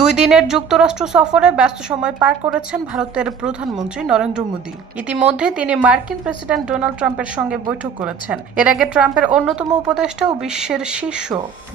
দুই দিনের যুক্তরাষ্ট্র সফরে ব্যস্ত সময় পার করেছেন ভারতের প্রধানমন্ত্রী নরেন্দ্র মোদী। ইতিমধ্যে তিনি মার্কিন প্রেসিডেন্ট ডোনাল্ড ট্রাম্পের সঙ্গে বৈঠক করেছেন। এর আগে ট্রাম্পের অন্যতম উপদেষ্টা ও বিশ্বের শীর্ষ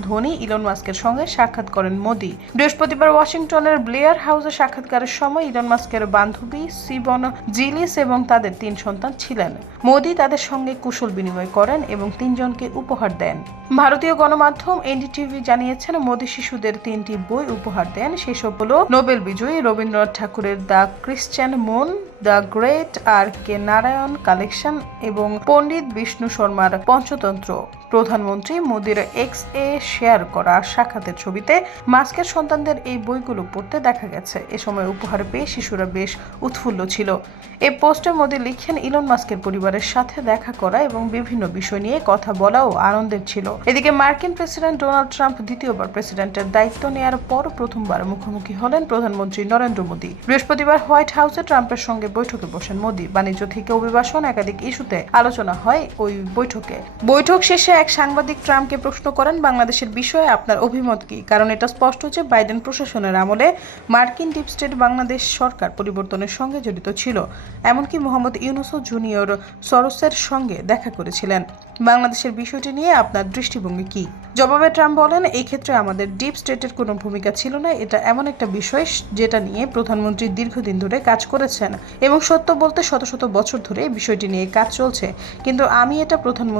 ধনী ইলন মাস্কের সঙ্গে সাক্ষাৎ করেন মোদী। বৃহস্পতিবার ওয়াশিংটনের ব্লেয়ার হাউসে সাক্ষাৎকারের সময় ইলন মাস্কের বান্ধবী সিবন জিলিস এবং তাদের তিন সন্তান ছিলেন। মোদী তাদের সঙ্গে কুশল বিনিময় করেন এবং তিনজনকে উপহার দেন। ভারতীয় গণমাধ্যম এনডিটিভি জানিয়েছেন, মোদী শিশুদের তিনটি বই উপহার দেন সেসব হলো নোবেল বিজয়ী রবীন্দ্রনাথ ঠাকুরের দ্য ক্রিশ্চিয়ান মন the great R K Narayan collection এবং পণ্ডিত বিষ্ণু শর্মার পঞ্চতন্ত্র। প্রধানমন্ত্রী মোদীর এক্স এ শেয়ার করা সাক্ষাতের ছবিতে মাস্কের সন্তানদের এই বইগুলো পড়তে দেখা গেছে। এ সময় উপহার পেয়ে শিশুরা বেশ উৎফুল্ল ছিল। এই পোস্টে মোদী লিখেন, ইলন মাস্কের পরিবারের সাথে দেখা করা এবং বিভিন্ন বিষয় নিয়ে কথা বলাও আনন্দের ছিল। এদিকে মার্কিন প্রেসিডেন্ট ডোনাল্ড ট্রাম্প দ্বিতীয়বার প্রেসিডেন্টের দায়িত্ব নেয়ার পর প্রথমবার মুখোমুখি হলেন প্রধানমন্ত্রী নরেন্দ্র মোদী। বৃহস্পতিবার হোয়াইট হাউসে ট্রাম্পের সঙ্গে বৈঠকে বসেন মোদী। বাণিজ্য থেকে অভিবাসন একাধিক ইস্যুতে আলোচনা হয় ওই বৈঠকে। বৈঠক শেষে এক সাংবাদিক ট্রাম্পকে প্রশ্ন করেন, বাংলাদেশের বিষয়ে আপনার অভিমত কি? কারণ এটা স্পষ্ট যে বাইডেন প্রশাসনের আমলে মার্কিন ডিপ স্টেট বাংলাদেশ সরকার পরিবর্তনের সঙ্গে জড়িত ছিল। এমনকি মোহাম্মদ ইউনুসও জুনিয়র সরসের সঙ্গে দেখা করেছিলেন। বাংলাদেশের বিষয়টি নিয়ে আপনার দৃষ্টিভঙ্গি কি? জবাবে ট্রাম্প বলেন, এই ক্ষেত্রে আমাদের ডিপ স্টেটের কোনো ভূমিকা ছিল না। এটা এমন একটা বিষয় যেটা নিয়ে প্রধানমন্ত্রী দীর্ঘদিন ধরে কাজ করেছেন। এবং সত্য বলতে শত শত বছর ধরে বিষয়টি নিয়ে কাজ চলছে। কিন্তু আমি এটা প্রধানমন্ত্রী